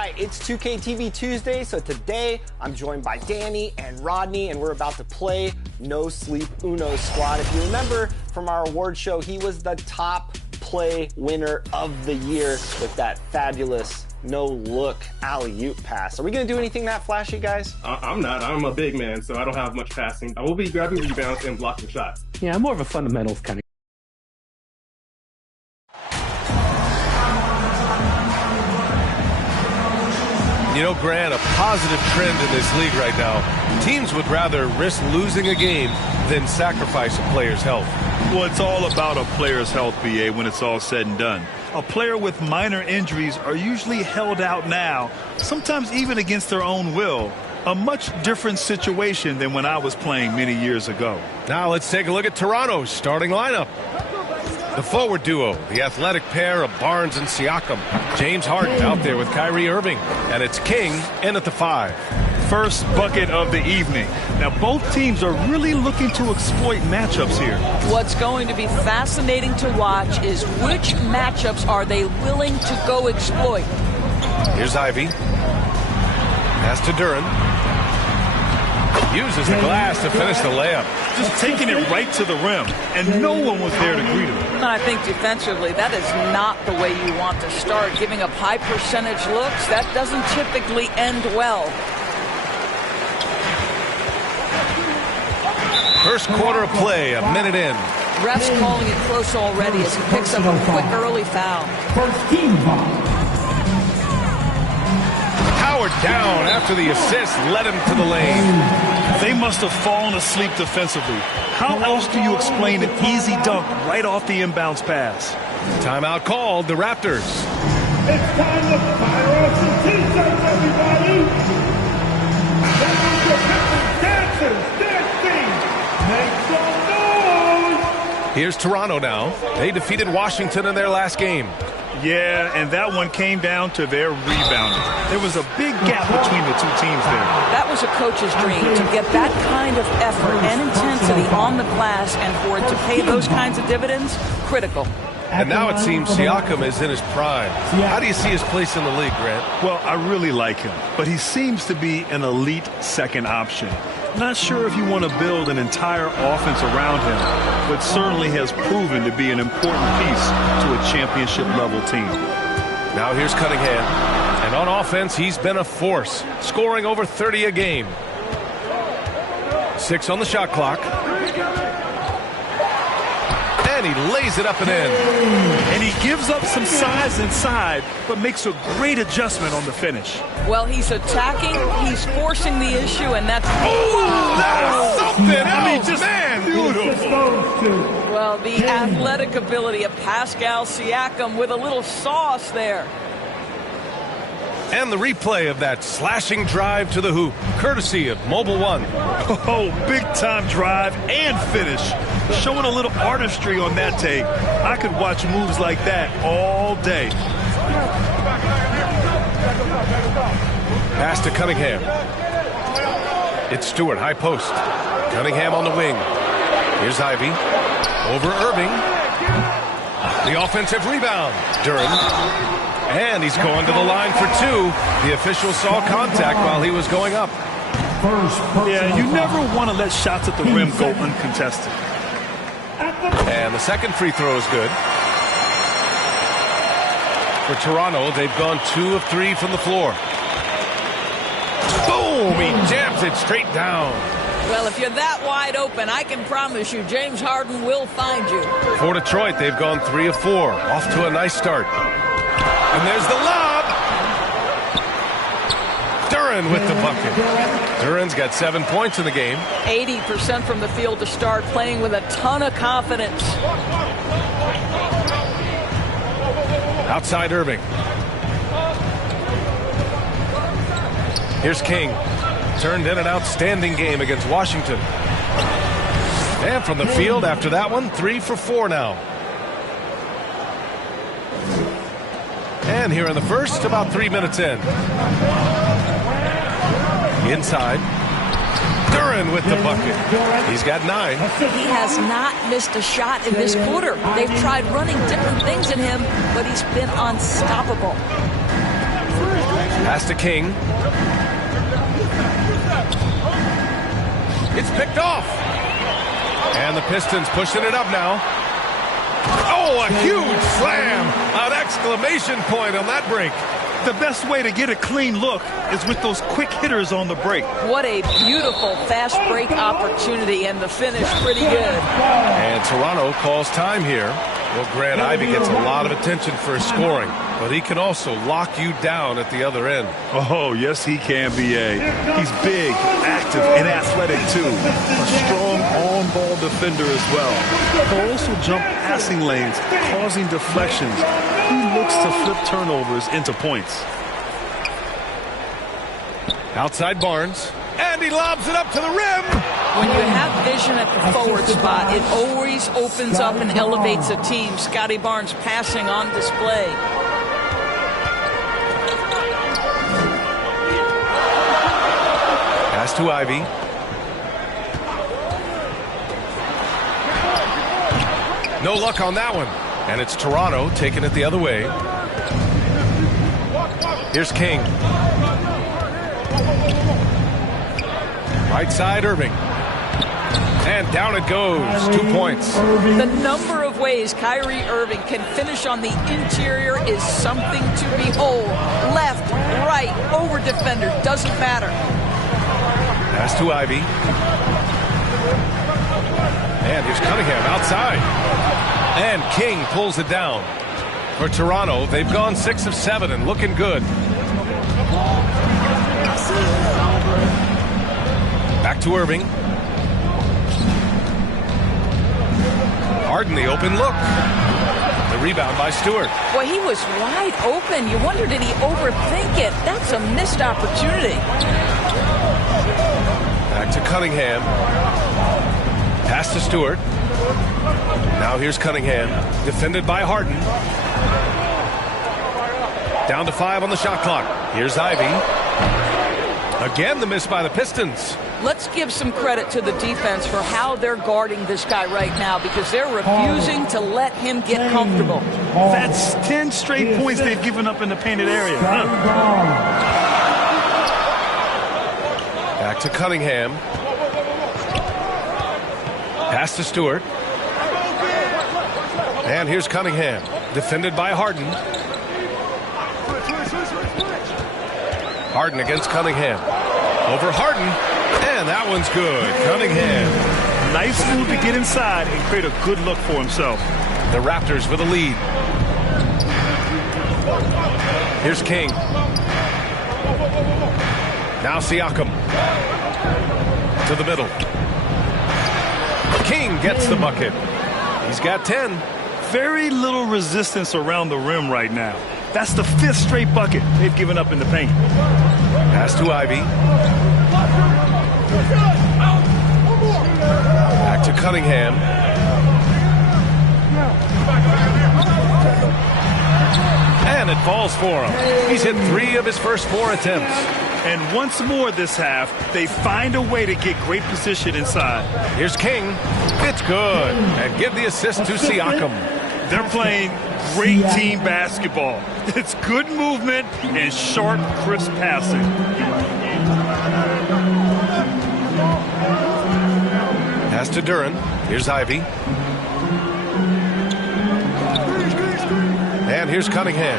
right, it's 2K TV Tuesday, so today I'm joined by Danny and Rodney, and we're about to play No Sleep Uno Squad. If you remember from our award show, he was the top play winner of the year with that fabulous no-look alley-oop pass. Are we going to do anything that flashy, guys? I'm not. I'm a big man, so I don't have much passing. I will be grabbing rebounds and blocking shots. Yeah, I'm more of a fundamentals kind of. You know, Grant, a positive trend in this league right now. Teams would rather risk losing a game than sacrifice a player's health. Well, it's all about a player's health, BA, when it's all said and done. A player with minor injuries are usually held out now, sometimes even against their own will. A much different situation than when I was playing many years ago. Now let's take a look at Toronto's starting lineup. The forward duo, the athletic pair of Barnes and Siakam. James Harden out there with Kyrie Irving. And it's King in at the 5. First bucket of the evening. Now, both teams are really looking to exploit matchups here. What's going to be fascinating to watch is which matchups are they willing to go exploit. Here's Ivy. Pass to Duren. Uses the glass to finish the layup. Just taking it right to the rim, and no one was there to greet him. And I think defensively, that is not the way you want to start. Giving up high percentage looks, that doesn't typically end well. First quarter of play, a minute in. Refs calling it close already as he picks up a quick early foul. Howard down after the assist led him to the lane. They must have fallen asleep defensively. How else do you explain an easy dunk right off the inbounds pass? Timeout called, the Raptors. It's time to fire off some t-shirts, everybody! That means your dancers, dancing! Make some noise! Here's Toronto now. They defeated Washington in their last game. Yeah, and that one came down to their rebounding. There was a big gap between the two teams there. That was a coach's dream, to get that kind of effort and intensity on the glass, and for it to pay those kinds of dividends, critical. And now it seems Siakam is in his prime. How do you see his place in the league, Grant? Well, I really like him, but he seems to be an elite second option. Not sure if you want to build an entire offense around him, but certainly has proven to be an important piece to a championship-level team. Now here's Cunningham. And on offense, he's been a force, scoring over 30 a game. 6 on the shot clock. And he lays it up and in. And he gives up some size inside, but makes a great adjustment on the finish. Well, he's attacking, he's forcing the issue, and that's... Oh, that's something else, I mean, just beautiful. Well, the athletic ability of Pascal Siakam with a little sauce there. And the replay of that slashing drive to the hoop, courtesy of Mobile One. Oh, big-time drive and finish. Showing a little artistry on that tape. I could watch moves like that all day. Pass to Cunningham. It's Stewart, high post. Cunningham on the wing. Here's Ivy. Over Irving. The offensive rebound. Duren. And he's going to the line for 2. The official saw contact while he was going up. Yeah, you never want to let shots at the rim go uncontested. And the second free throw is good. For Toronto, they've gone 2 of 3 from the floor. Boom! He jams it straight down. Well, if you're that wide open, I can promise you James Harden will find you. For Detroit, they've gone 3 of 4. Off to a nice start. And there's the lob. Duren with the bucket. Duren's got 7 points in the game. 80% from the field to start, playing with a ton of confidence. Outside Irving. Here's King. Turned in an outstanding game against Washington. And from the field after that one, 3 for 4 now. And here in the first, about 3 minutes in. Inside. Duren with the bucket. He's got 9. He has not missed a shot in this quarter. They've tried running different things at him, but he's been unstoppable. Pass to King. It's picked off. And the Pistons pushing it up now. Oh, a huge slam. An exclamation point on that break. The best way to get a clean look is with those quick hitters on the break. What a beautiful fast break opportunity, and the finish pretty good. And Toronto calls time here. Well, Grant Ivey gets a lot of attention for his scoring, but he can also lock you down at the other end. Oh, yes, he can, B.A. He's big, active, and athletic, too. A strong on-ball defender as well. He'll also jump passing lanes, causing deflections. He looks to flip turnovers into points. Outside Barnes, and he lobs it up to the rim. When you have vision at the forward spot, it always opens up and elevates a team. Scotty Barnes passing on display. Pass to Ivy. No luck on that one. And it's Toronto taking it the other way. Here's King. Right side, Irving. And down it goes. 2 points. The number of ways Kyrie Irving can finish on the interior is something to behold. Left, right, over defender, doesn't matter. Pass to Ivy. And here's Cunningham outside. And King pulls it down. For Toronto, they've gone 6 of 7 and looking good. Back to Irving. Harden the open look. The rebound by Stewart. Boy, he was wide open. You wonder, did he overthink it? That's a missed opportunity. Back to Cunningham. Pass to Stewart. Now here's Cunningham. Defended by Harden. Down to 5 on the shot clock. Here's Ivy. Again, the miss by the Pistons. Let's give some credit to the defense for how they're guarding this guy right now, because they're refusing to let him get comfortable. That's 10 straight points they've given up in the painted area. Back to Cunningham. Pass to Stewart. And here's Cunningham. Defended by Harden. Harden against Cunningham. Over Harden. And that one's good. Cunningham. Nice move to get inside and create a good look for himself. The Raptors with a lead. Here's King. Now Siakam. To the middle. King gets the bucket. He's got 10. Very little resistance around the rim right now. That's the 5th straight bucket they've given up in the paint. Pass to Ivy. Back to Cunningham. And it falls for him. He's hit 3 of his first 4 attempts. And once more this half, they find a way to get great position inside. Here's King. It's good. And give the assist to Siakam. They're playing great team basketball. It's good movement and sharp, crisp passing. Pass to Duran. Here's Ivy. And here's Cunningham.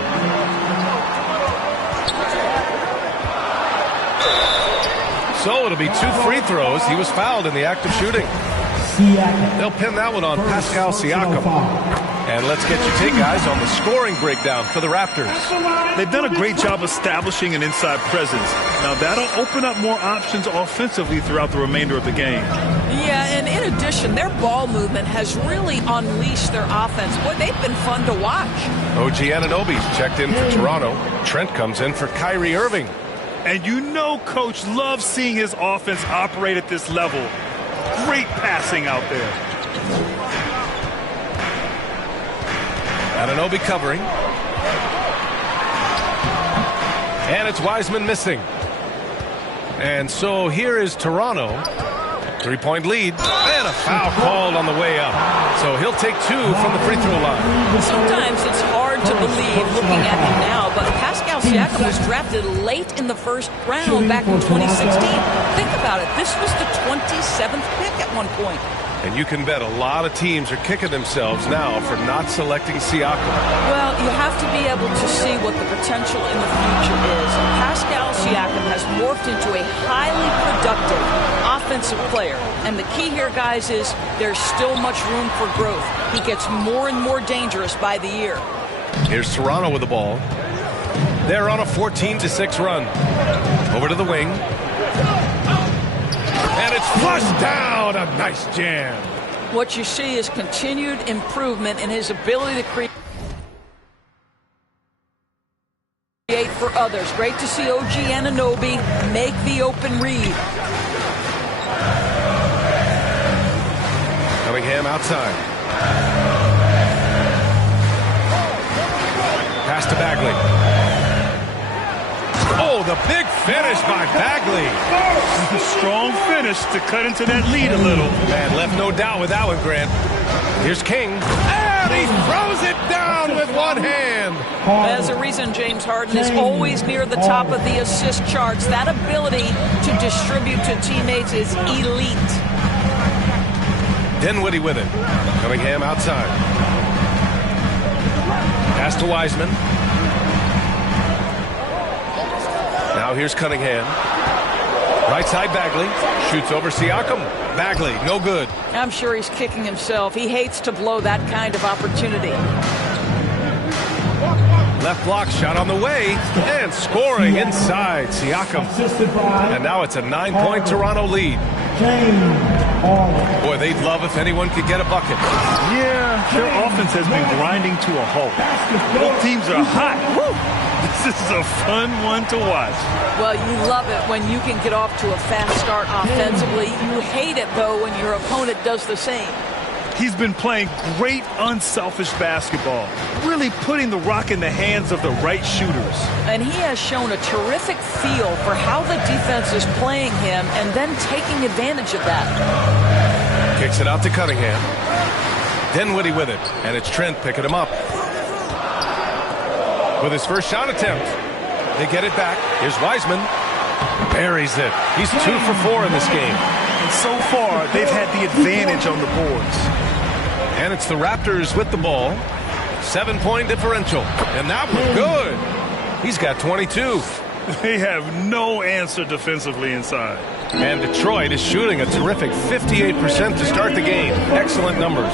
So it'll be 2 free throws. He was fouled in the act of shooting. They'll pin that one on Pascal Siakam. And let's get your take, guys, on the scoring breakdown for the Raptors. They've done a great job establishing an inside presence. Now, that'll open up more options offensively throughout the remainder of the game. Yeah, and in addition, their ball movement has really unleashed their offense. Boy, they've been fun to watch. OG Anunoby's checked in for Toronto. Trent comes in for Kyrie Irving. And you know Coach loves seeing his offense operate at this level. Great passing out there. Anunoby covering. And it's Wiseman missing. And so here is Toronto. 3-point lead. And a foul called on the way up. So he'll take 2 from the free throw line. Sometimes it's hard to believe looking at him now, but Pascal Siakam was drafted late in the first round back in 2016. Think about it. This was the 27th pick at one point. And you can bet a lot of teams are kicking themselves now for not selecting Siakam. Well, you have to be able to see what the potential in the future is. Pascal Siakam has morphed into a highly productive offensive player. And the key here, guys, is there's still much room for growth. He gets more and more dangerous by the year. Here's Toronto with the ball. They're on a 14-6 run. Over to the wing. And it's flushed down. A nice jam. What you see is continued improvement in his ability to create for others. Great to see OG Anunoby make the open read. Cunningham outside. Pass to Bagley. Oh, the big finish by Bagley. Strong finish to cut into that lead a little. Man, left no doubt with that one, Grant. Here's King. And he throws it down with one hand. There's a reason James Harden is always near the top of the assist charts. That ability to distribute to teammates is elite. Dinwiddie with it. Cunningham outside. Pass to Wiseman. Now here's Cunningham. Right side Bagley. Shoots over Siakam. Bagley, no good. I'm sure he's kicking himself. He hates to blow that kind of opportunity. Left block shot on the way. And scoring inside Siakam. And now it's a 9-point Toronto lead. Boy, they'd love if anyone could get a bucket. Yeah, their offense has been grinding to a halt. Both teams are hot. Woo! This is a fun one to watch. Well, you love it when you can get off to a fast start offensively. You hate it, though, when your opponent does the same. He's been playing great, unselfish basketball, really putting the rock in the hands of the right shooters. And he has shown a terrific feel for how the defense is playing him and then taking advantage of that. Kicks it out to Cunningham. Dinwiddie with it, and it's Trent picking him up. With his first shot attempt. They get it back. Here's Wiseman. Buries it. He's 2 for 4 in this game. And so far, they've had the advantage on the boards. And it's the Raptors with the ball. 7-point differential. And that was good. He's got 22. They have no answer defensively inside. And Detroit is shooting a terrific 58% to start the game. Excellent numbers.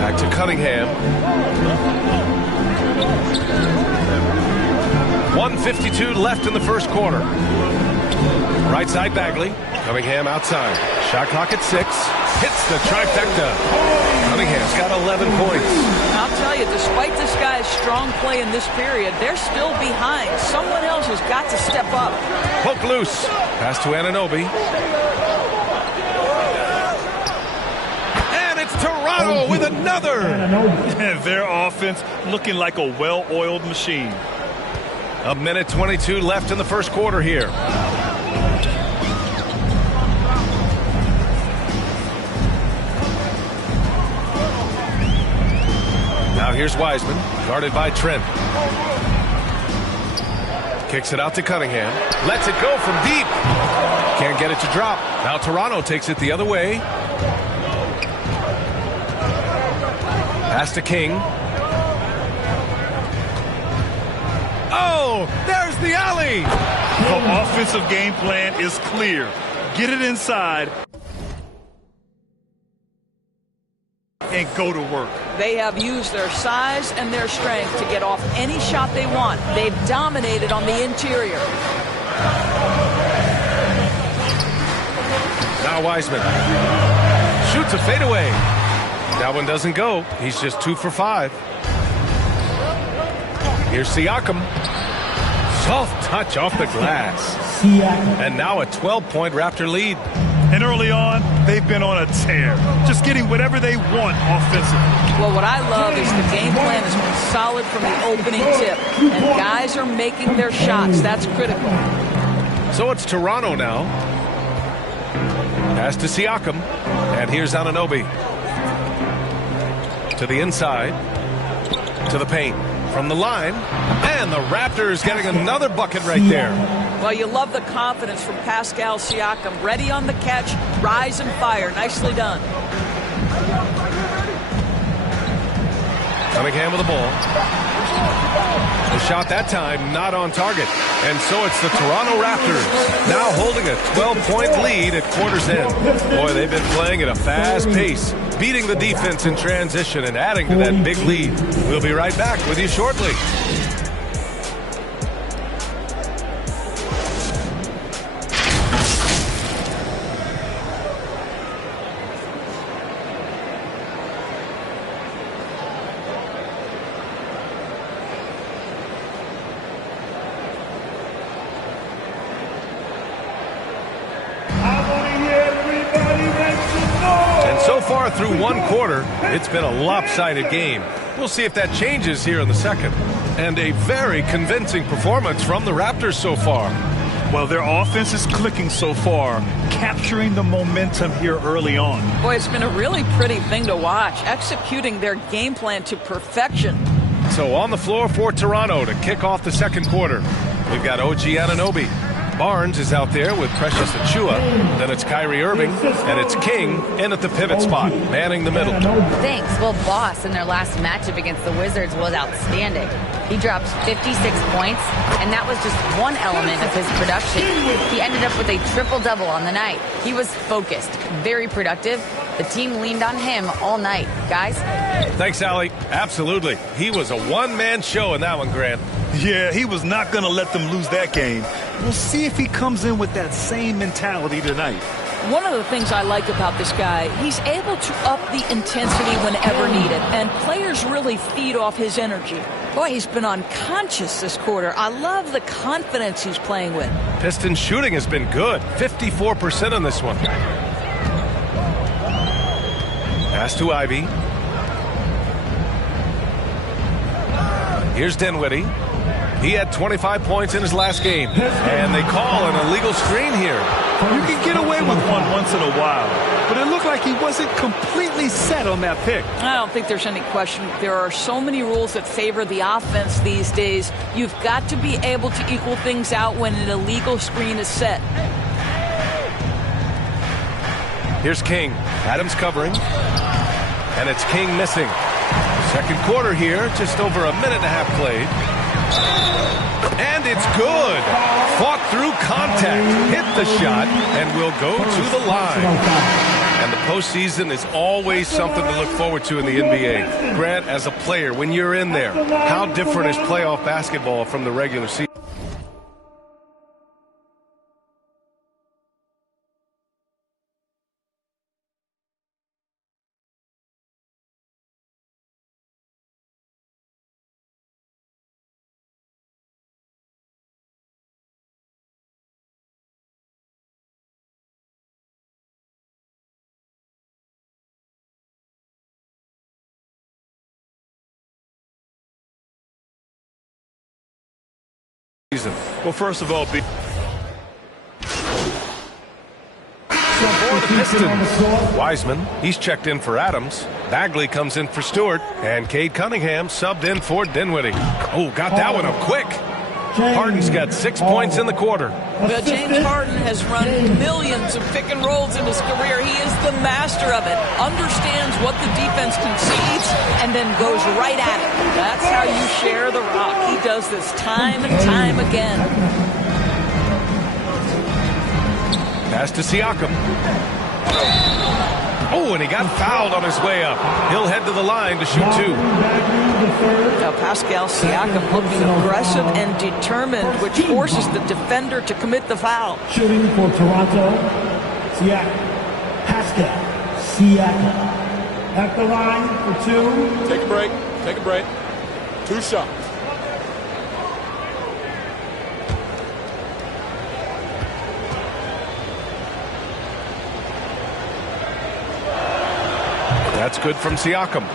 Back to Cunningham. 1:52 left in the first quarter. Right side Bagley. Cunningham outside. Shot clock at 6. Hits the trifecta. Cunningham's got 11 points. I'll tell you, despite this guy's strong play in this period, they're still behind. Someone else has got to step up. Poke loose. Pass to Anunoby. And it's Toronto with another. Their offense looking like a well-oiled machine. 1:22 left in the first quarter here. Now here's Wiseman, guarded by Trent. Kicks it out to Cunningham. Lets it go from deep. Can't get it to drop. Now Toronto takes it the other way. Pass to King. Oh, there's the alley. The offensive game plan is clear. Get it inside and go to work. They have used their size and their strength to get off any shot they want. They've dominated on the interior. Now Wiseman shoots a fadeaway. That one doesn't go. He's just 2 for 5. Here's Siakam. Soft touch off the glass. And now a 12-point Raptor lead. And early on, they've been on a tear. Just getting whatever they want offensively. Well, what I love is the game plan has been solid from the opening tip. And guys are making their shots. That's critical. So it's Toronto now. Pass to Siakam. And here's Anunoby. To the inside. To the paint. from the line. And the Raptors getting another bucket right there. Well, you love the confidence from Pascal Siakam. Ready on the catch, rise and fire. Nicely done. Cunningham with the ball. The shot that time not on target. And so it's the Toronto Raptors now holding a 12-point lead at quarter's end. Boy, they've been playing at a fast pace, beating the defense in transition and adding to that big lead. We'll be right back with you shortly. Through one quarter, it's been a lopsided game. We'll see if that changes here in the second. And a very convincing performance from the Raptors so far. Well, their offense is clicking so far, capturing the momentum here early on. Boy, it's been a really pretty thing to watch, executing their game plan to perfection. So on the floor for Toronto to kick off the second quarter, we've got OG Anunoby. Barnes is out there with Precious Achiuwa. Then it's Kyrie Irving, and it's King in at the pivot spot, manning the middle. Thanks. Well, Boss in their last matchup against the Wizards was outstanding. He dropped 56 points, and that was just one element of his production. He ended up with a triple-double on the night. He was focused, very productive. The team leaned on him all night. Guys? Thanks, Allie. Absolutely. He was a one-man show in that one, Grant. Yeah, he was not going to let them lose that game. We'll see if he comes in with that same mentality tonight. One of the things I like about this guy, he's able to up the intensity whenever needed, and players really feed off his energy. Boy, he's been unconscious this quarter. I love the confidence he's playing with. Pistons shooting has been good, 54% on this one. Pass to Ivy. Here's Dinwiddie. He had 25 points in his last game. And they call an illegal screen here. You can get away with one once in a while, but it looked like he wasn't completely set on that pick. I don't think there's any question. There are so many rules that favor the offense these days. You've got to be able to equal things out when an illegal screen is set. Here's King. Adams covering. And it's King missing. Second quarter here, just over a minute and a half played. And it's good. Fought through contact, hit the shot, and will go to the line. And the postseason is always something to look forward to in the NBA. Grant, as a player, when you're in there, how different is playoff basketball from the regular season? Well, first of all, For the Pistons, Wiseman, he's checked in for Adams. Bagley comes in for Stewart. And Cade Cunningham subbed in for Dinwiddie. Oh, got that one up quick. Harden's got 6 points in the quarter. Well, James Harden has run millions of pick and rolls in his career. He is the master of it. Understands what the defense concedes and then goes right at it. That's how you share the rock. He does this time and time again. Pass to Siakam. Oh, and he got fouled on his way up. He'll head to the line to shoot two. Now Pascal Siakam looking aggressive and determined, which forces the defender to commit the foul. Shooting for Toronto, Siakam. Pascal Siakam. At the line for two. Take a break. Take a break. 2 shots. That's good from Siakam.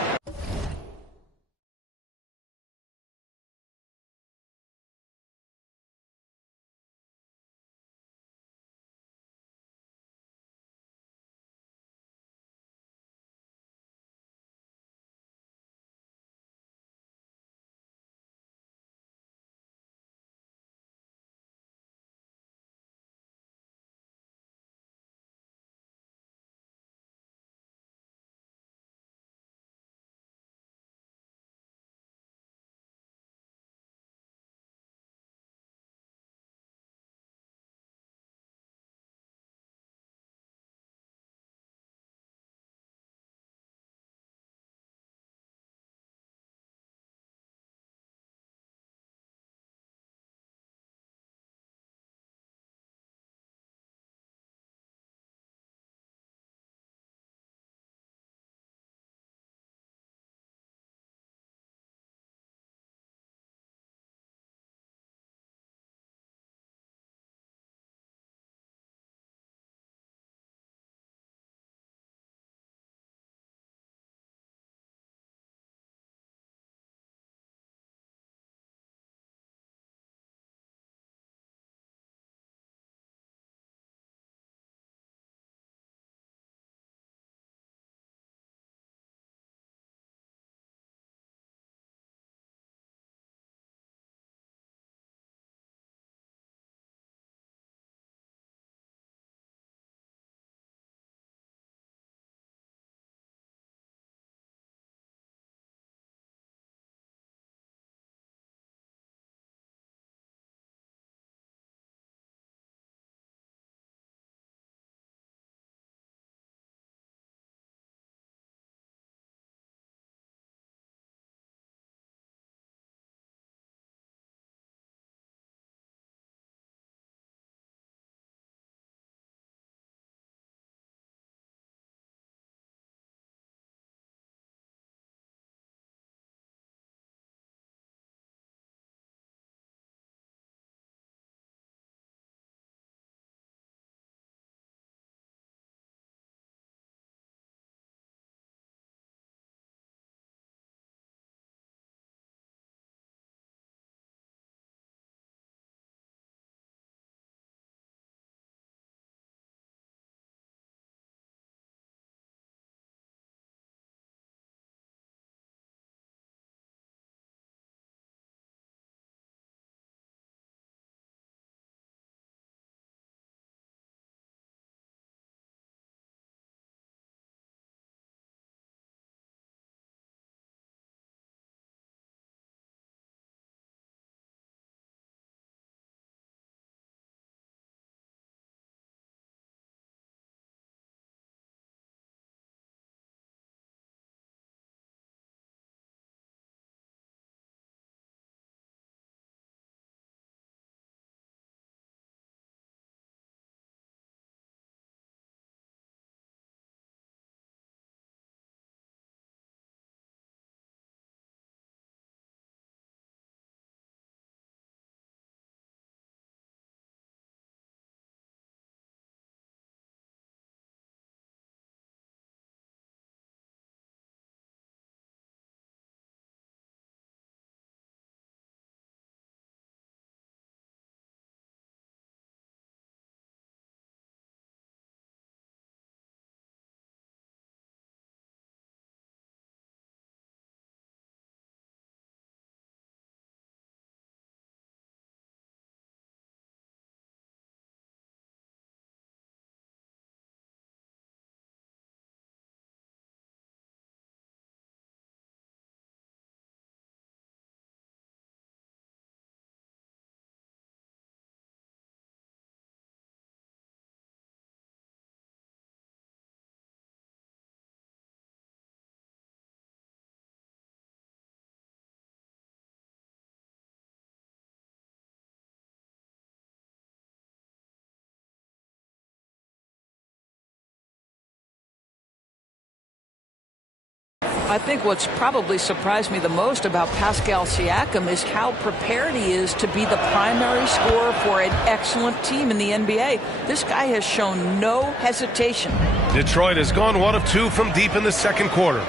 I think what's probably surprised me the most about Pascal Siakam is how prepared he is to be the primary scorer for an excellent team in the NBA. This guy has shown no hesitation. Detroit has gone 1 of 2 from deep in the second quarter.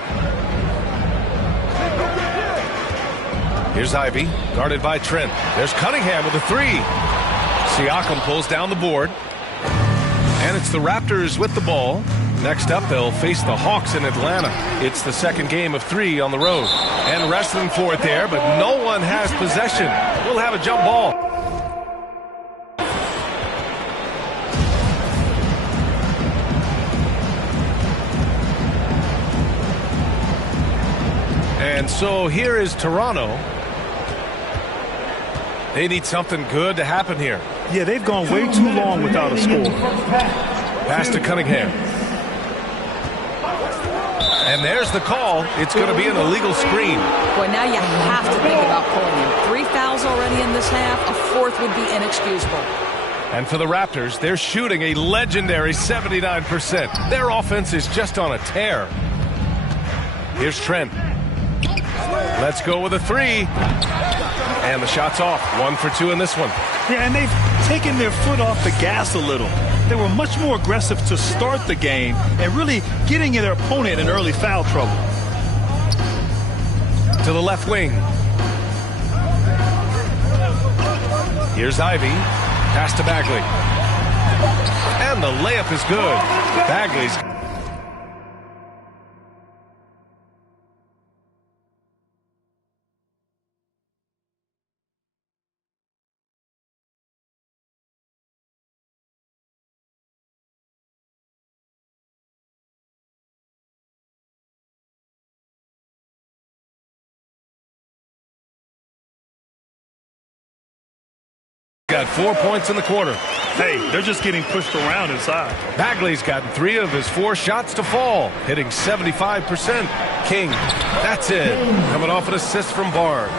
Here's Ivy, guarded by Trent. There's Cunningham with a 3. Siakam pulls down the board. And it's the Raptors with the ball. Next up, they'll face the Hawks in Atlanta. It's the second game of 3 on the road. And wrestling for it there, but no one has possession. We'll have a jump ball. And so here is Toronto. They need something good to happen here. Yeah, they've gone way too long without a score. Pass to Cunningham. And there's the call. It's going to be an illegal screen. Boy, now you have to think about pulling him. 3 fouls already in this half. A 4th would be inexcusable. And for the Raptors, they're shooting a legendary 79%. Their offense is just on a tear. Here's Trent. Let's go with a 3. And the shot's off. 1 for 2 in this one. Yeah, and they've taken their foot off the gas a little. They were much more aggressive to start the game and really getting their opponent in early foul trouble. To the left wing. Here's Ivy. Pass to Bagley. And the layup is good. Bagley's... got 4 points in the quarter. Hey, they're just getting pushed around inside. Bagley's gotten 3 of his 4 shots to fall, hitting 75%. King, that's it. Coming off an assist from Barnes.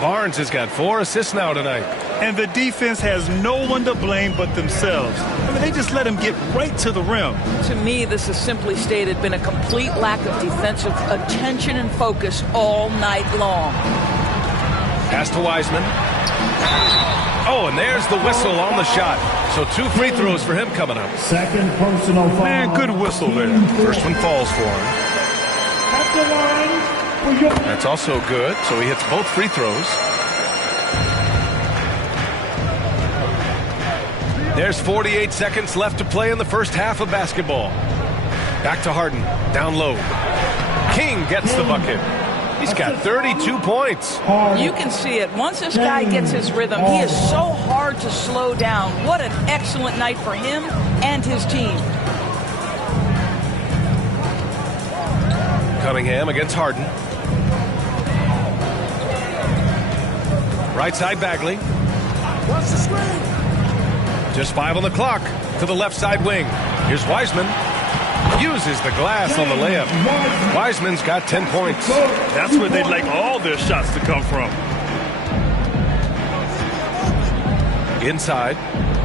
Barnes has got 4 assists now tonight. And the defense has no one to blame but themselves. I mean, they just let him get right to the rim. To me, this has simply stated been a complete lack of defensive attention and focus all night long. Pass to Wiseman. Oh, and there's the whistle on the shot. So 2 free throws for him coming up. Second personal foul. Man, good whistle there. First one falls for him. At the line for your... That's also good, so he hits both free throws. There's 48 seconds left to play in the first half of basketball. Back to Harden, down low. King gets the bucket. He's got 32 points. You can see it. Once this guy gets his rhythm, he is so hard to slow down. What an excellent night for him and his team. Cunningham against Harden. Right side Bagley. Just 5 on the clock. To the left side wing. Here's Wiseman. Uses the glass on the layup. Wiseman's got 10 points. That's where they'd like all their shots to come from. Inside.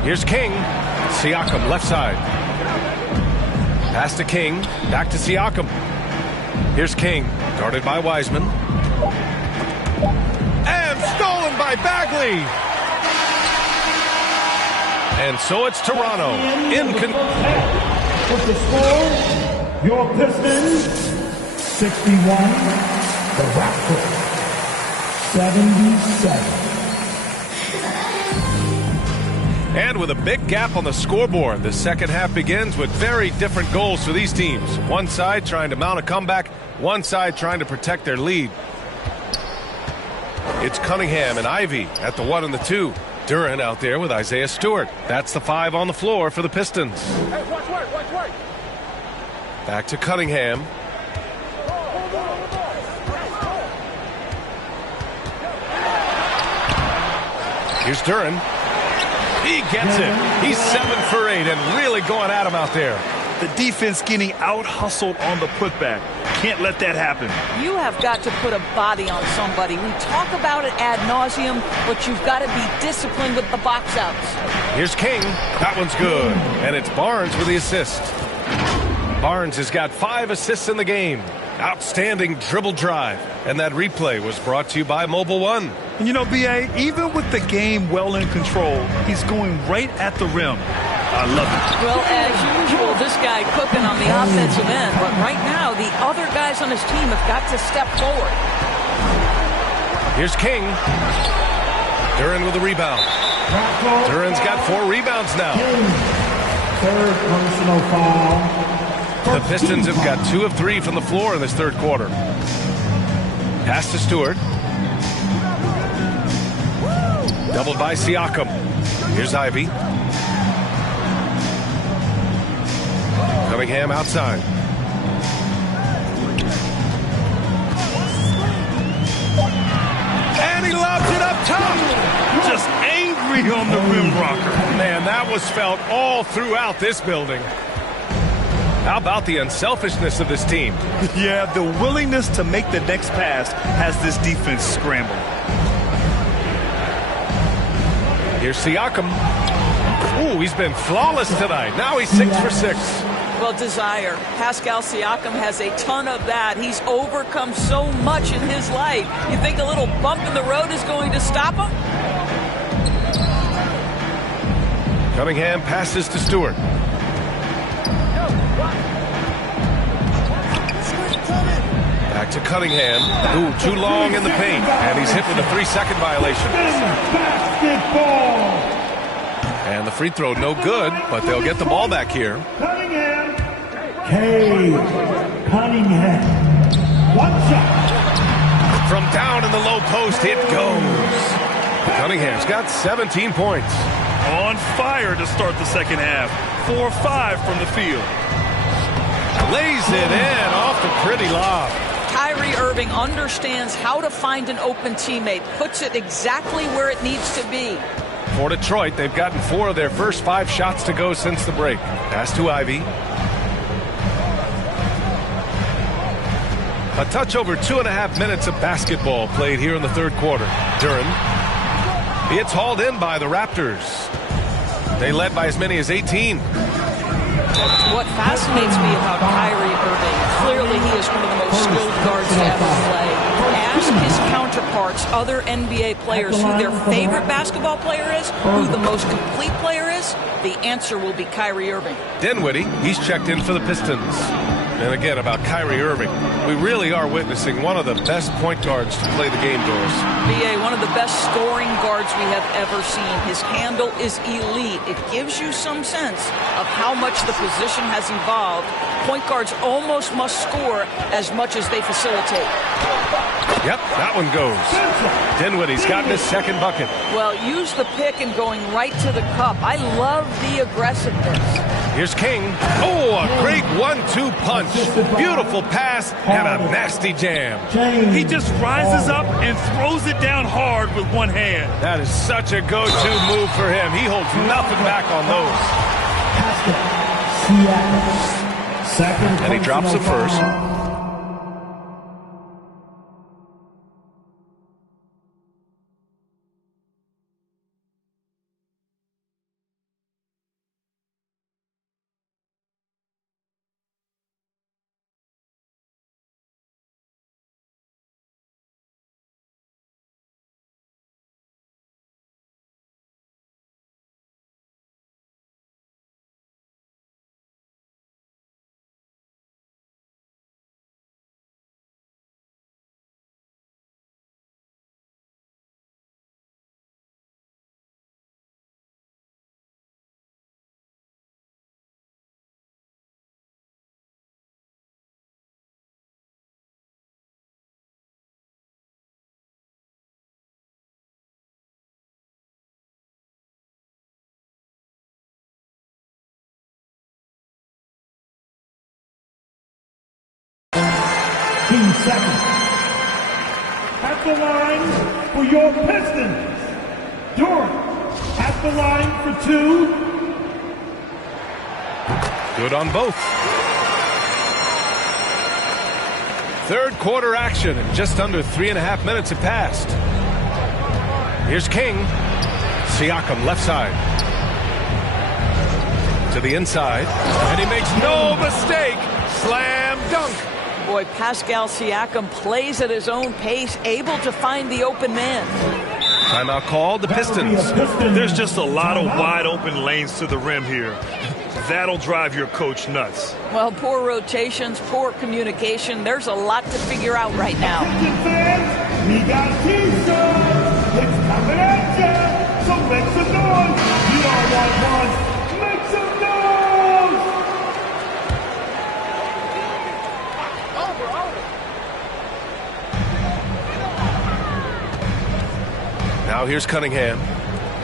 Here's King. Siakam left side. Pass to King. Back to Siakam. Here's King. Guarded by Wiseman. And stolen by Bagley. And so it's Toronto. With the score, your Pistons, 61, the Raptors, 77. And with a big gap on the scoreboard, the second half begins with very different goals for these teams. One side trying to mount a comeback, one side trying to protect their lead. It's Cunningham and Ivy at the 1 and the 2. Duran out there with Isaiah Stewart. That's the 5 on the floor for the Pistons. Hey, watch work. Back to Cunningham. Here's Duran. He gets it. He's 7 for 8 and really going at him out there. The defense getting out-hustled on the putback. Can't let that happen. You have got to put a body on somebody. We talk about it ad nauseum, but you've got to be disciplined with the box outs. Here's King. That one's good. And it's Barnes with the assist. Barnes has got 5 assists in the game. Outstanding dribble drive. And that replay was brought to you by Mobile One. And you know, B.A., even with the game well in control, he's going right at the rim. I love it. Well, as usual, this guy cooking on the offensive end. But right now, the other guys on his team have got to step forward. Here's King. Duran with a rebound. Duran's got 4 rebounds now. Third personal foul. The Pistons have got 2 of 3 from the floor in this third quarter. Pass to Stewart. Doubled by Siakam. Here's Ivy. Cunningham outside. And he lobs it up top. Just angry on the rim rocker. Man, that was felt all throughout this building. How about the unselfishness of this team? Yeah, the willingness to make the next pass has this defense scrambled. Here's Siakam. Ooh, he's been flawless tonight. Now he's 6 for 6. Well, desire. Pascal Siakam has a ton of that. He's overcome so much in his life. You think a little bump in the road is going to stop him? Cunningham passes to Stewart. Back to Cunningham. Ooh, too long in the paint. And he's hit with a 3-second violation. Basketball. And the free throw no good, but they'll get the ball back here. Cunningham. Cunningham. 1 shot. From down in the low post, it goes. Cunningham's got 17 points. On fire to start the second half. 4 of 5 from the field. Lays it in off the pretty lob. Kyrie Irving understands how to find an open teammate, puts it exactly where it needs to be. For Detroit, they've gotten 4 of their first 5 shots to go since the break. Pass to Ivy. A touch over 2.5 minutes of basketball played here in the third quarter. Duran. It's hauled in by the Raptors. They led by as many as 18. What fascinates me about Kyrie Irving, clearly he is one of the most skilled guards to ever play. Ask his counterparts, other NBA players, who their favorite basketball player is, who the most complete player is, the answer will be Kyrie Irving. Dinwiddie, he's checked in for the Pistons. And again, about Kyrie Irving, we really are witnessing one of the best point guards to play the game, Doris. BA, one of the best scoring guards we have ever seen. His handle is elite. It gives you some sense of how much the position has evolved. Point guards almost must score as much as they facilitate. Yep, that one goes. Dinwiddie's gotten his second bucket. Well, use the pick and going right to the cup. I love the aggressiveness. Here's King. Oh, a great 1-2 punch. Beautiful pass and a nasty jam. He just rises up and throws it down hard with one hand. That is such a go-to move for him. He holds nothing back on those. And he drops the first. Second. At the line for your Pistons, Duran. At the line for 2. Good on both. Third quarter action, and just under 3.5 minutes have passed. Here's King. Siakam left side. To the inside, and he makes no mistake. Slam dunk. Boy, Pascal Siakam plays at his own pace, able to find the open man. Timeout called, the Pistons. There's just a lot of wide open lanes to the rim here. That'll drive your coach nuts. Well, poor rotations, poor communication. There's a lot to figure out right now. Fans, we got T-shirts. It's coming at you. So make some noise. You all want one. Make some noise. Now here's Cunningham.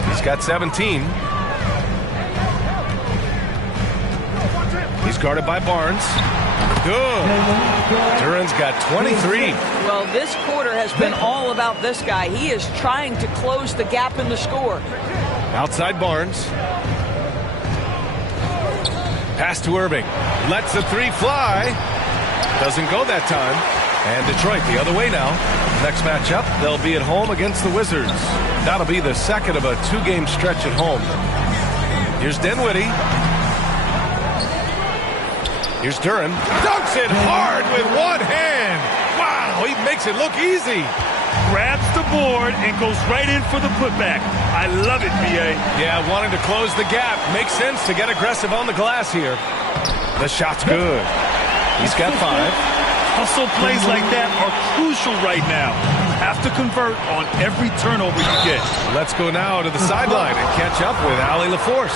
He's got 17. He's guarded by Barnes. Good. Duran's got 23. Well, this quarter has been all about this guy. He is trying to close the gap in the score. Outside Barnes. Pass to Irving. Lets the three fly. Doesn't go that time. And Detroit the other way now. Next matchup, they'll be at home against the Wizards. That'll be the second of a two-game stretch at home. Here's Dinwiddie. Here's Duran. Dunks it hard with one hand. Wow, he makes it look easy. Grabs the board and goes right in for the putback. I love it, B.A. Yeah, wanting to close the gap. Makes sense to get aggressive on the glass here. The shot's good. He's got 5. Hustle plays like that are crucial right now. You have to convert on every turnover you get. Let's go now to the sideline and catch up with Allie LaForce.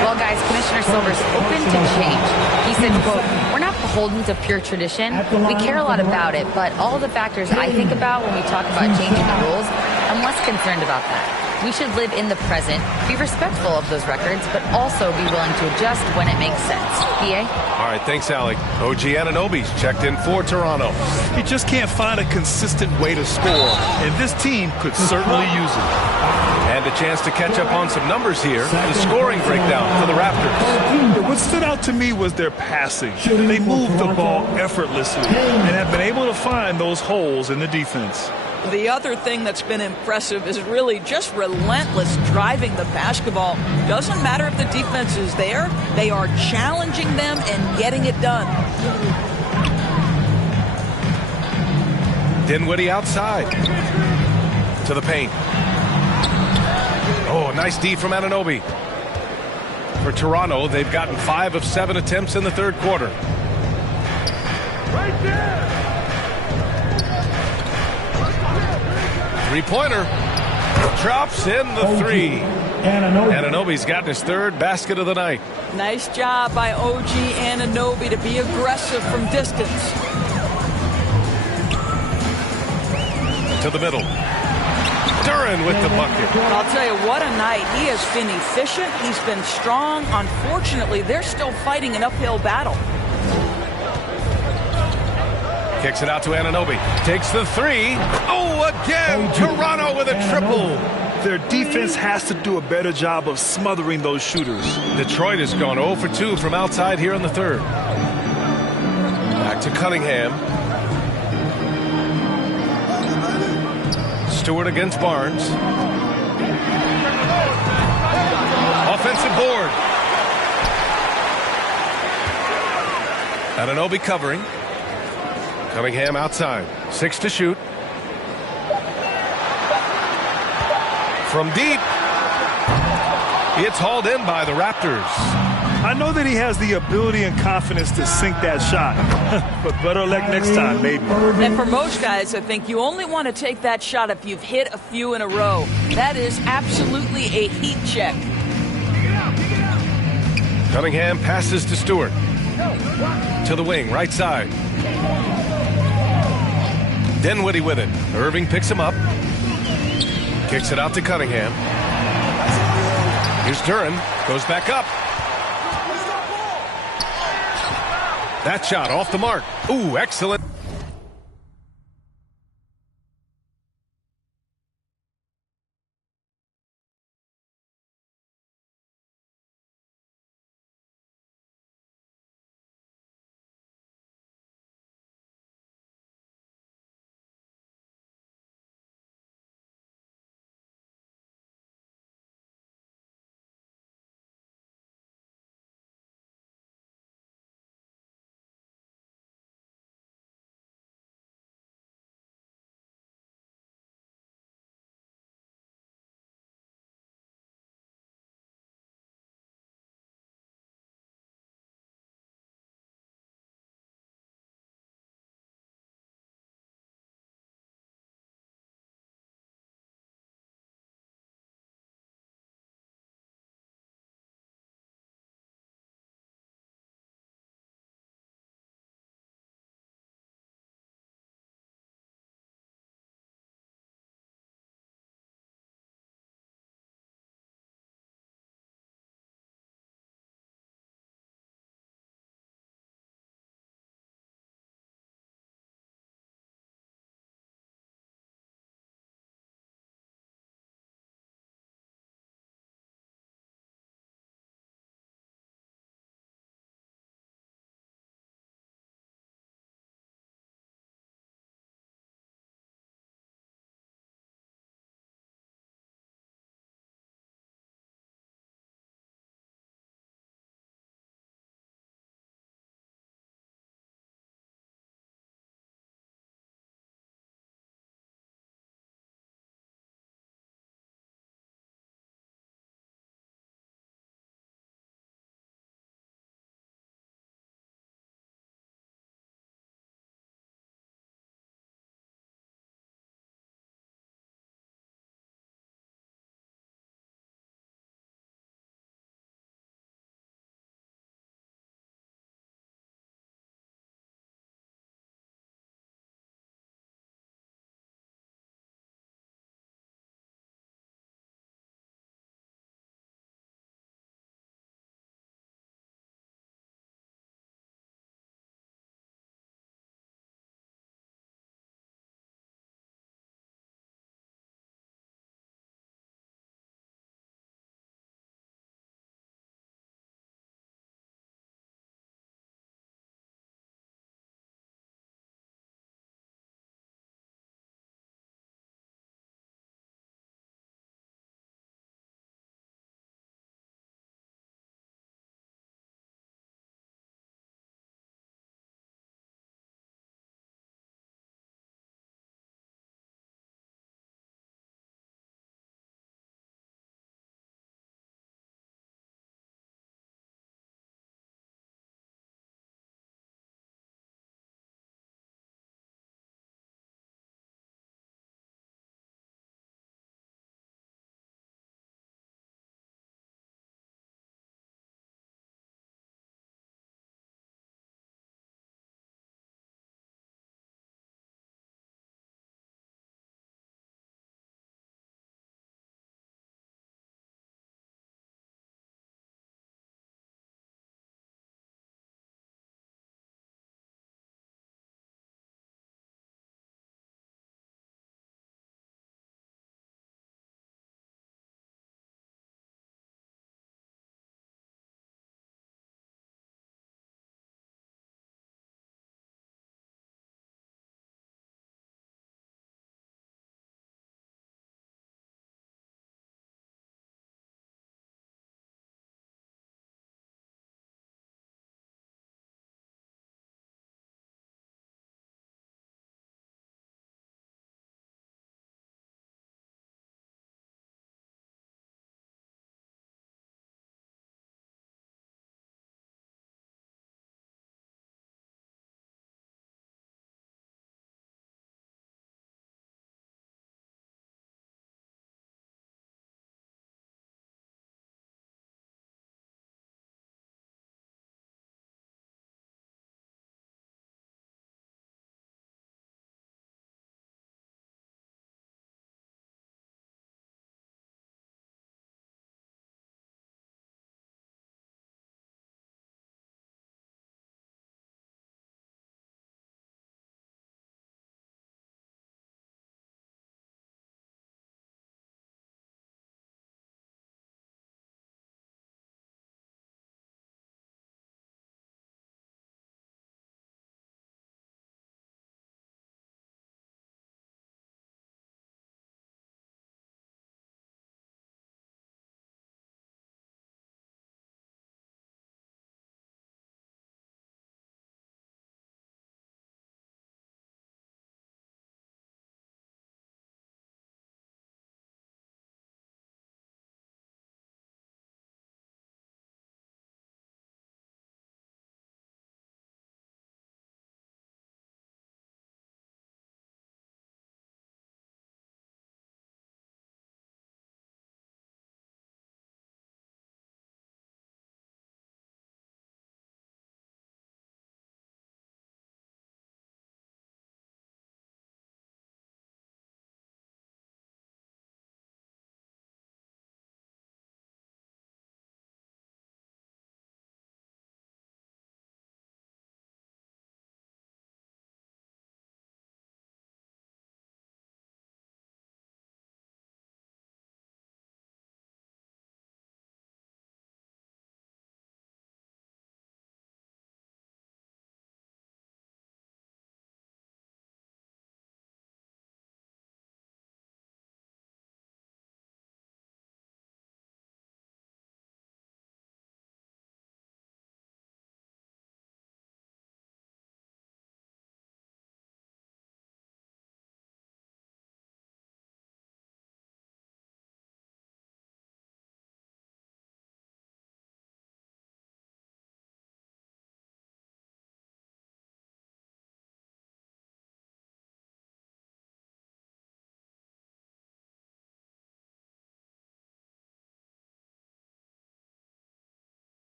Well, guys, Commissioner Silver's open to change. He said, quote, "We're not beholden to pure tradition. We care a lot about it, but all the factors I think about when we talk about changing the rules, I'm less concerned about that. We should live in the present, be respectful of those records, but also be willing to adjust when it makes sense." PA? All right, thanks, Allie. OG Anunoby's checked in for Toronto. He just can't find a consistent way to score, and this team could certainly use it. And a chance to catch up on some numbers here. The scoring breakdown for the Raptors. What stood out to me was their passing. They moved the ball effortlessly and have been able to find those holes in the defense. The other thing that's been impressive is really just relentless driving the basketball. Doesn't matter if the defense is there, they are challenging them and getting it done. Dinwiddie outside. To the paint. Oh, nice D from Anunoby. For Toronto, they've gotten 5 of 7 attempts in the third quarter. Right there. Three-pointer. Drops in the 3. Anunoby's gotten his third basket of the night. Nice job by OG Anunoby to be aggressive from distance. To the middle. Duran with the bucket. I'll tell you, what a night. He has been efficient. He's been strong. Unfortunately, they're still fighting an uphill battle. Kicks it out to Anunoby. Takes the 3. Oh, again! Toronto with a triple. Their defense has to do a better job of smothering those shooters. Detroit has gone 0 for 2 from outside here in the third. Back to Cunningham. Stewart against Barnes. Offensive board. Anunoby covering. Cunningham outside. 6 to shoot. From deep. It's hauled in by the Raptors. I know that he has the ability and confidence to sink that shot, but better luck next time, maybe. And for most guys, I think you only want to take that shot if you've hit a few in a row. That is absolutely a heat check. Cunningham passes to Stewart. To the wing, right side. Dinwiddie with it. Irving picks him up. Kicks it out to Cunningham. Here's Duran. Goes back up. That shot off the mark. Ooh, excellent.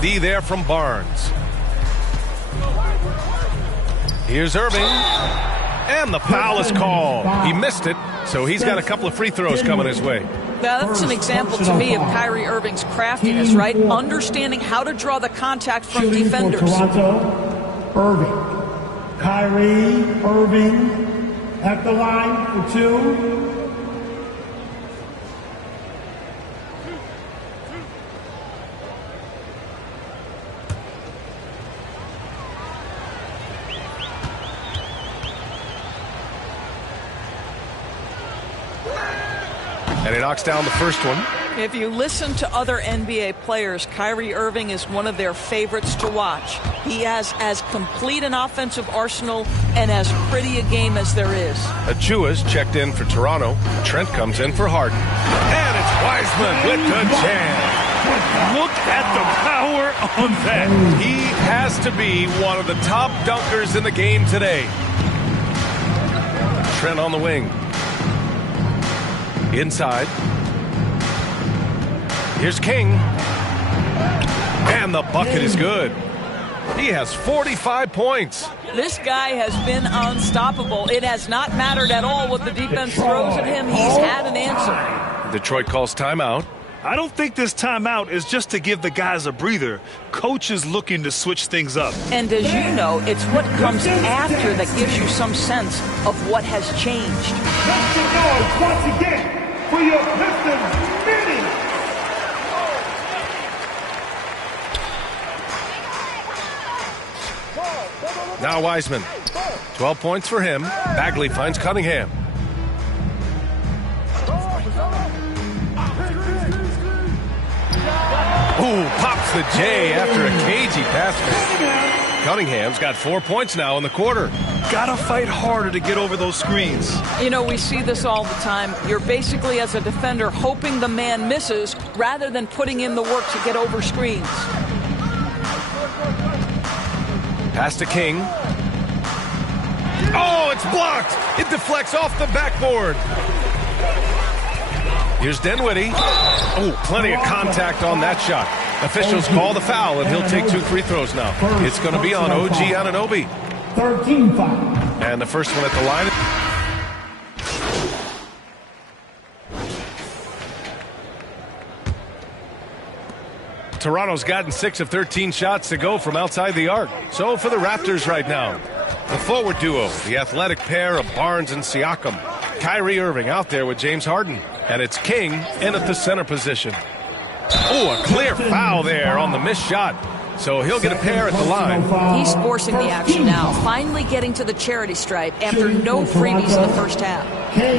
D there from Barnes. Here's Irving. And the foul is called. He missed it, so he's got a couple of free throws coming his way. Now, that's an example to me of Kyrie Irving's craftiness, right? Understanding how to draw the contact from defenders. Toronto, Irving. Kyrie Irving at the line for 2. And he knocks down the first one. If you listen to other NBA players, Kyrie Irving is one of their favorites to watch. He has as complete an offensive arsenal and as pretty a game as there is. Achua's checked in for Toronto. Trent comes in for Harden. And it's Wiseman with the jam. Look at the power on that. He has to be one of the top dunkers in the game today. Trent on the wing. Inside. Here's King. And the bucket is good. He has 45 points. This guy has been unstoppable. It has not mattered at all what the defense throws at him. He's had an answer. Detroit calls timeout. I don't think this timeout is just to give the guys a breather. Coach is looking to switch things up. And as you know, it's what comes after that gives you some sense of what has changed. Make some noise once again for your Pistons mini. Now Wiseman. 12 points for him. Bagley finds Cunningham. Ooh, pops the J after a cagey pass. Cunningham's got 4 points now in the quarter. Gotta fight harder to get over those screens. You know, we see this all the time. You're basically, as a defender, hoping the man misses rather than putting in the work to get over screens. Pass to King. Oh, it's blocked. It deflects off the backboard. Here's Dinwiddie. Oh, plenty of contact on that shot. Officials call the foul, and he'll take 2 free throws now. It's going to be on OG Anunoby. 13 foul. And the first one at the line. Toronto's gotten 6 of 13 shots to go from outside the arc. So for the Raptors right now, the forward duo, the athletic pair of Barnes and Siakam. Kyrie Irving out there with James Harden. And it's King in at the center position. Oh, a clear foul there on the missed shot. So he'll get a pair at the line. He's forcing the action now, finally getting to the charity stripe after no freebies in the first half.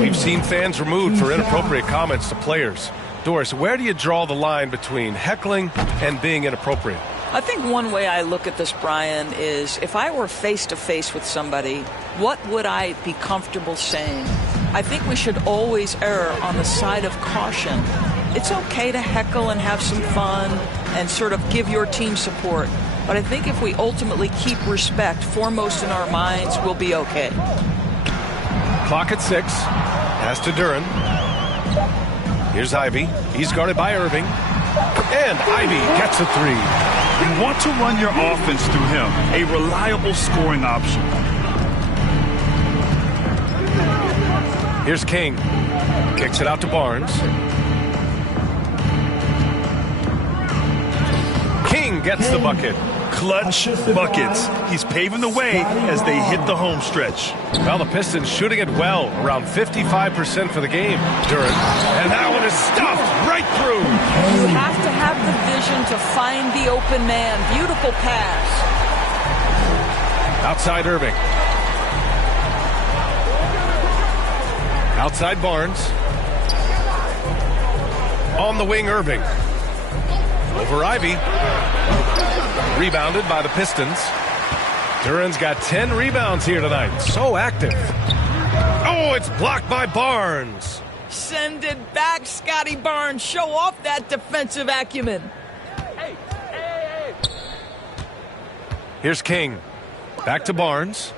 We've seen fans removed for inappropriate comments to players. Doris, where do you draw the line between heckling and being inappropriate? I think one way I look at this, Brian, is if I were face-to-face with somebody, what would I be comfortable saying? I think we should always err on the side of caution. It's okay to heckle and have some fun and sort of give your team support. But I think if we ultimately keep respect foremost in our minds, we'll be okay. Clock at 6. Pass to Duren. Here's Ivy. He's guarded by Irving. And Ivy gets a 3. You want to run your offense through him, a reliable scoring option. Here's King. Kicks it out to Barnes. King gets the bucket. Clutch buckets. He's paving the way as they hit the home stretch. Well, the Pistons shooting it well, around 55% for the game. Duren. And that one is stuffed right through. You have to have the vision to find the open man. Beautiful pass. Outside Irving. Outside Barnes. On the wing, Irving. Over Ivy. Rebounded by the Pistons. Duren's got 10 rebounds here tonight. So active. Oh, it's blocked by Barnes. Send it back, Scotty Barnes. Show off that defensive acumen. Here's King. Back to Barnes.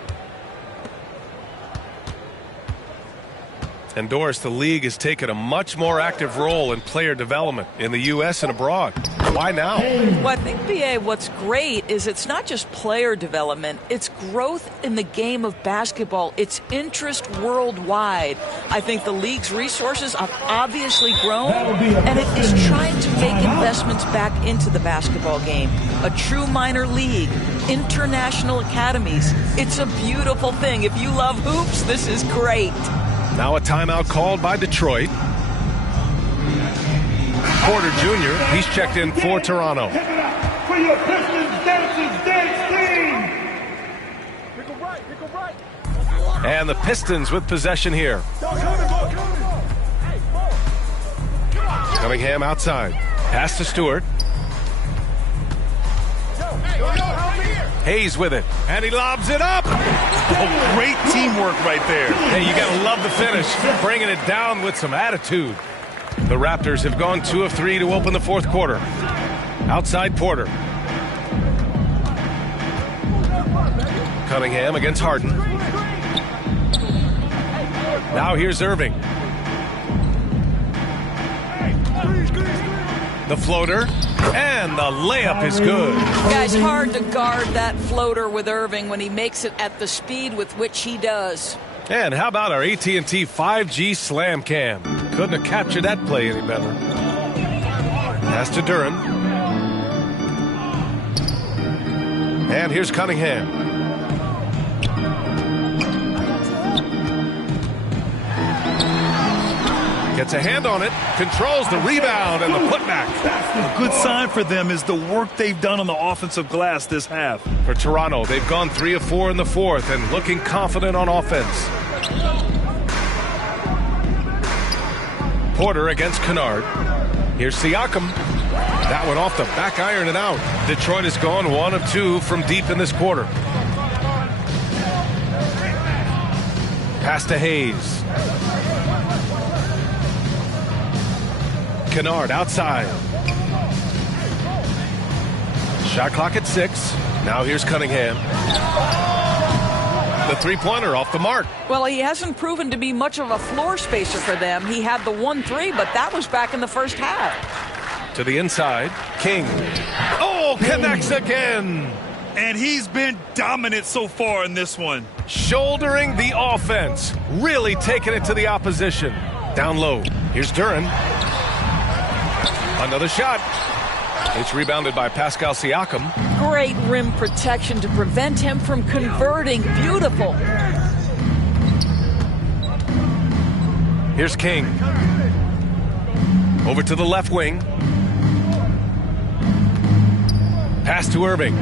And Doris, the league has taken a much more active role in player development in the U.S. and abroad. Why now? Well, I think, B.A., what's great is it's not just player development, it's growth in the game of basketball. It's interest worldwide. I think the league's resources have obviously grown, and it is trying to make investments back into the basketball game. A true minor league, international academies. It's a beautiful thing. If you love hoops, this is great. Now a timeout called by Detroit. Porter Jr., he's checked in for Toronto. For your Pistons Dances Dance team. And the Pistons with possession here. Cunningham outside. Pass to Stewart. Hayes with it, and he lobs it up. Oh, great teamwork right there. Hey, you gotta love the finish, bringing it down with some attitude. The Raptors have gone 2 of 3 to open the fourth quarter. Outside Porter. Cunningham against Harden. Now here's Irving. The floater, and the layup is good. Guys, hard to guard that floater with Irving when he makes it at the speed with which he does. And how about our AT&T 5G Slam Cam? Couldn't have captured that play any better. Pass to Duran. And here's Cunningham. Gets a hand on it, controls the rebound and the putback. A good sign for them is the work they've done on the offensive glass this half. For Toronto, they've gone 3 of 4 in the fourth and looking confident on offense. Porter against Kennard. Here's Siakam. That one off the back iron and out. Detroit has gone 1 of 2 from deep in this quarter. Pass to Hayes. Kennard outside. Shot clock at 6. Now here's Cunningham. The three-pointer off the mark. Well, he hasn't proven to be much of a floor spacer for them. He had the 1-3, but that was back in the first half. To the inside, King. Oh, connects again. And he's been dominant so far in this one. Shouldering the offense. Really taking it to the opposition. Down low. Here's Duran. Another shot. It's rebounded by Pascal Siakam. Great rim protection to prevent him from converting. Beautiful. Here's King. Over to the left wing. Pass to Irving.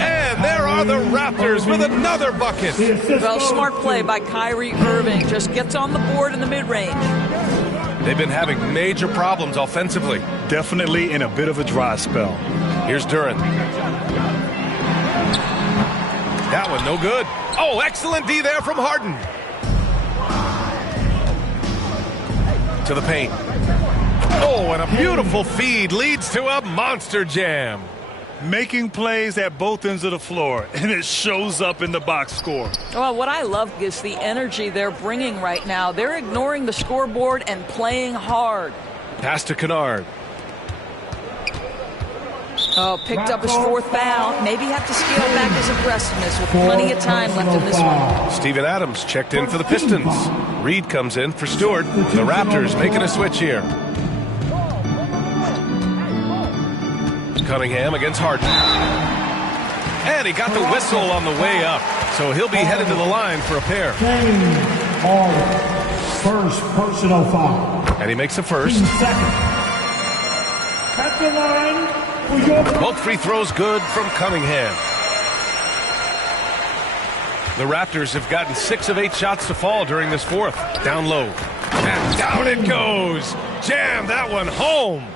And there are the Raptors with another bucket. Well, smart play by Kyrie Irving. Just gets on the board in the mid-range. They've been having major problems offensively. Definitely in a bit of a dry spell. Here's Duran. That one no good. Oh, excellent D there from Harden. To the paint. Oh, and a beautiful feed leads to a monster jam. Making plays at both ends of the floor, and it shows up in the box score. Well, what I love is the energy they're bringing right now. They're ignoring the scoreboard and playing hard. Pass to Kennard. Oh, picked up his 4th foul. Maybe have to scale back his aggressiveness with plenty of time left in this one. Steven Adams checked in for the Pistons. Reed comes in for Stewart. The Raptors making a switch here. Cunningham against Harden. And he got the whistle on the way up. So he'll be headed to the line for a pair. First personal foul. And he makes a first. Second. At the line for your... Both free throws good from Cunningham. The Raptors have gotten 6 of 8 shots to fall during this fourth. Down low. And down it goes. Jam that one home.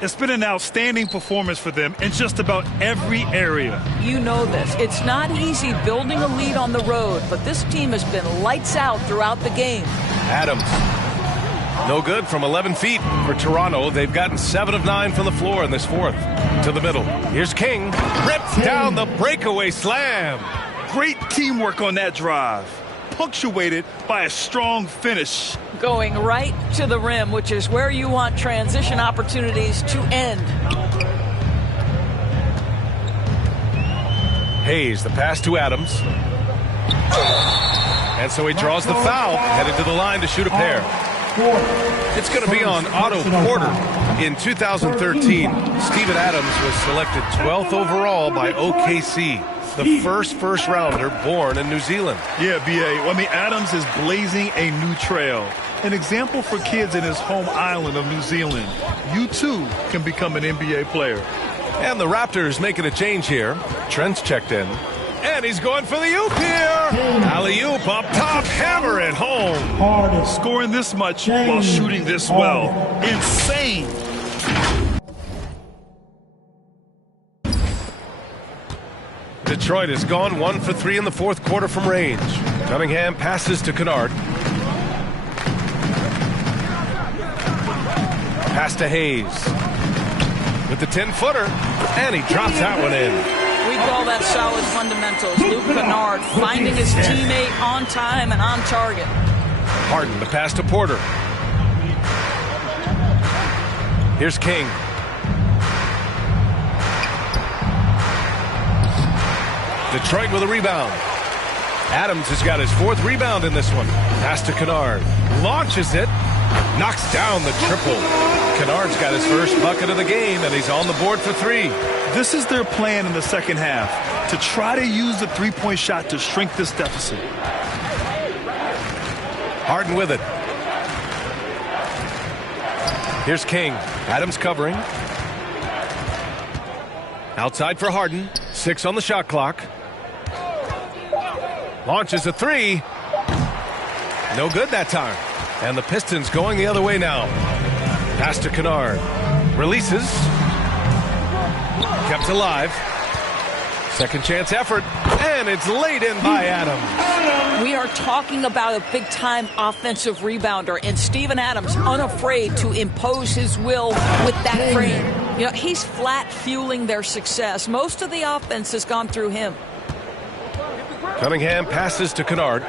It's been an outstanding performance for them in just about every area. You know this. It's not easy building a lead on the road, but this team has been lights out throughout the game. Adams. No good from 11 feet. For Toronto, they've gotten 7 of 9 from the floor in this fourth. To the middle. Here's King. Rips down the breakaway slam. Great teamwork on that drive. punctuated by a strong finish. Going right to the rim, which is where you want transition opportunities to end. Hayes, the pass to Adams. And so he draws the foul, headed to the line to shoot a pair. It's going to be on Otto Porter. In 2013, Steven Adams was selected 12th overall by OKC, the first rounder born in New Zealand. Yeah, B.A. I mean, Adams is blazing a new trail. An example for kids in his home island of New Zealand. You, too, can become an NBA player. And the Raptors making a change here. Trent's checked in. And he's going for the oop here. Alley-oop up top, hammer it home. Scoring this much while shooting this well. Insane. Detroit has gone 1 for 3 in the fourth quarter from range. Cunningham passes to Kennard. Pass to Hayes. With the 10-footer. And he drops that one in. We call that solid fundamentals. Luke Kennard finding his teammate on time and on target. Harden, the pass to Porter. Here's King. Detroit with a rebound. Adams has got his 4th rebound in this one. Pass to Kennard. Launches it. Knocks down the triple. Kennard's got his first bucket of the game, and he's on the board for 3. This is their plan in the second half, to try to use the three-point shot to shrink this deficit. Harden with it. Here's King. Adams covering. Outside for Harden. 6 on the shot clock. Launches a 3. No good that time. And the Pistons going the other way now. Pass to Kennard. Releases. Kept alive. Second chance effort. And it's laid in by Adams. We are talking about a big-time offensive rebounder, and Steven Adams unafraid to impose his will with that frame. You know, he's flat fueling their success. Most of the offense has gone through him. Cunningham passes to Kennard.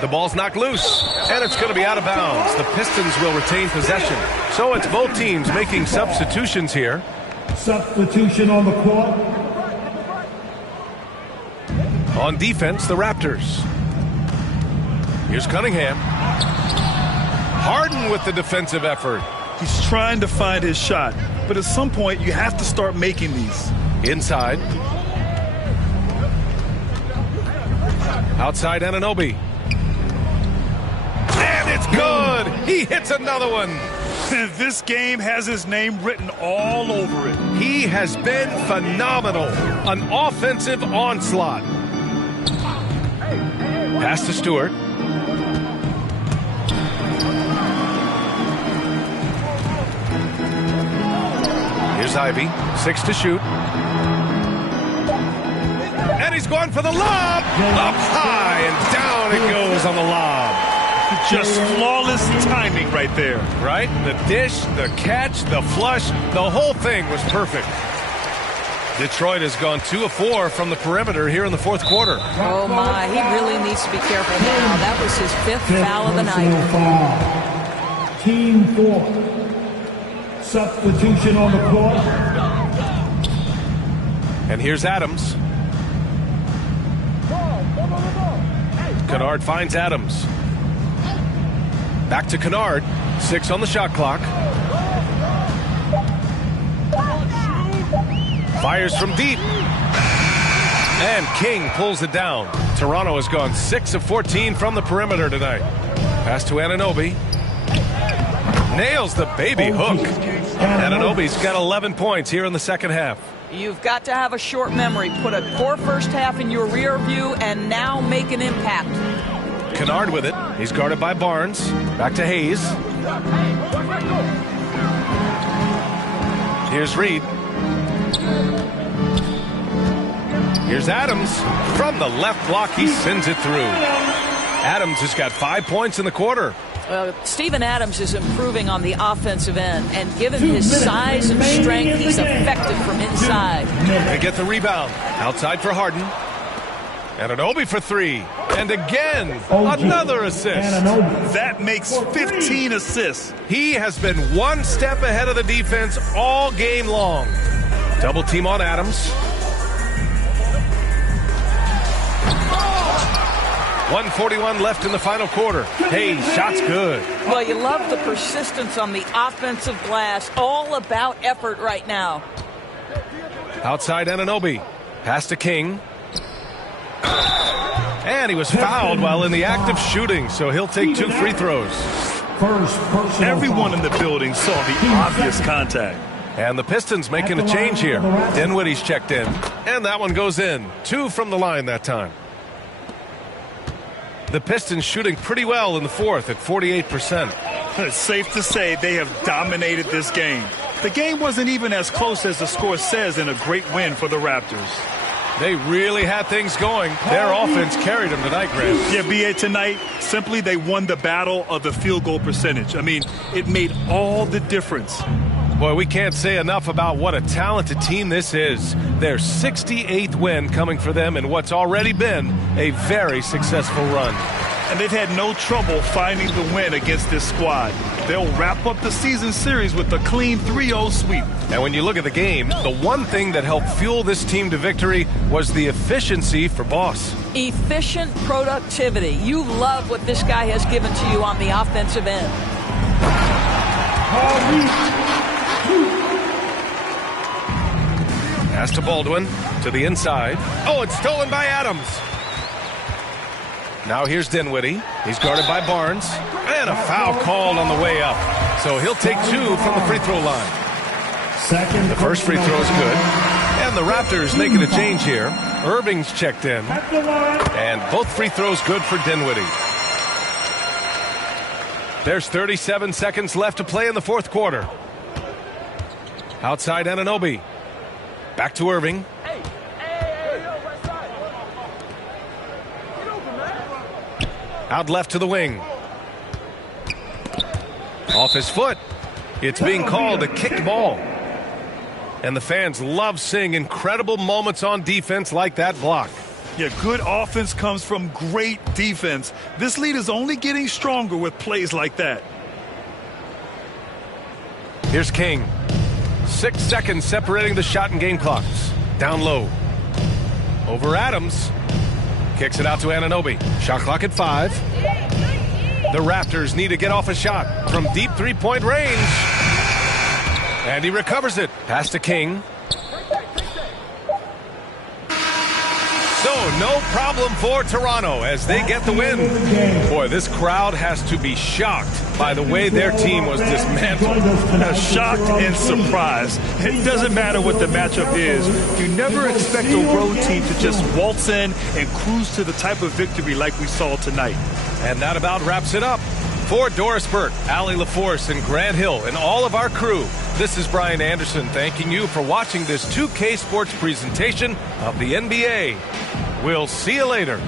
The ball's knocked loose, and it's going to be out of bounds. The Pistons will retain possession. So it's both teams making substitutions here. Substitution on the court. On defense, the Raptors. Here's Cunningham. Harden with the defensive effort. He's trying to find his shot, but at some point you have to start making these. Inside. Outside Anunoby. And it's good. He hits another one. This game has his name written all over it. He has been phenomenal. An offensive onslaught. Pass to Stewart. Here's Ivy. 6 to shoot. And he's going for the lob. Up high and down it goes on the lob. Just flawless timing right there. Right? The dish, the catch, the flush, the whole thing was perfect. Detroit has gone 2 of 4 from the perimeter here in the fourth quarter. Oh, my. He really needs to be careful now. That was his 5th foul of the night. Team 4. Substitution on the court. And here's Adams. Kennard finds Adams. Back to Kennard. 6 on the shot clock. Fires from deep. And King pulls it down. Toronto has gone 6 of 14 from the perimeter tonight. Pass to Anunoby. Nails the baby hook. Anunoby's got 11 points here in the second half. You've got to have a short memory. Put a poor first half in your rear view and now make an impact. Kennard with it. He's guarded by Barnes. Back to Hayes. Here's Reed. Here's Adams. From the left block, he sends it through. Adams has got 5 points in the quarter. Steven Adams is improving on the offensive end, and given his size and strength, he's effective from inside. They get the rebound. Outside for Harden. Anunoby for three. And again, another assist. That makes 15 assists. He has been one step ahead of the defense all game long. Double team on Adams. 1:41 left in the final quarter. Hey, shot's good. Well, you love the persistence on the offensive glass. All about effort right now. Outside Anunoby. Pass to King. And he was fouled while in the act of shooting, so he'll take 2 free throws. Everyone in the building saw the obvious contact. And the Pistons making a change here. Dinwiddie's checked in, and that one goes in. 2 from the line that time. The Pistons shooting pretty well in the fourth at 48%. It's safe to say they have dominated this game. The game wasn't even as close as the score says in a great win for the Raptors. They really had things going. Their offense carried them tonight, Graham. Yeah, B.A., tonight, simply they won the battle of the field goal percentage. I mean, it made all the difference. Boy, we can't say enough about what a talented team this is. Their 68th win coming for them in what's already been a very successful run. And they've had no trouble finding the win against this squad. They'll wrap up the season series with a clean 3-0 sweep. And when you look at the game, the one thing that helped fuel this team to victory was the efficiency for Boss. Efficient productivity. You love what this guy has given to you on the offensive end. Pass to Baldwin, to the inside. Oh, it's stolen by Adams. Now here's Dinwiddie. He's guarded by Barnes. And a foul called on the way up. So he'll take 2 from the free throw line. The first free throw is good. And the Raptors making a change here. Irving's checked in. And both free throws good for Dinwiddie. There's 37 seconds left to play in the fourth quarter. Outside Anunoby. Back to Irving. Out left to the wing. Off his foot. It's being called a kicked ball. And the fans love seeing incredible moments on defense like that block. Yeah, good offense comes from great defense. This lead is only getting stronger with plays like that. Here's King. 6 seconds separating the shot and game clocks. Down low. Over Adams. Kicks it out to Anunoby. Shot clock at 5. The Raptors need to get off a shot from deep three-point range. And he recovers it. Pass to King. So no problem for Toronto as they get the win. Boy, this crowd has to be shocked by the way their team was dismantled. Shocked and surprised. It doesn't matter what the matchup is. You never expect a road team to just waltz in and cruise to the type of victory like we saw tonight. And that about wraps it up. For Doris Burke, Allie LaForce, and Grant Hill, and all of our crew, this is Brian Anderson thanking you for watching this 2K Sports presentation of the NBA. We'll see you later.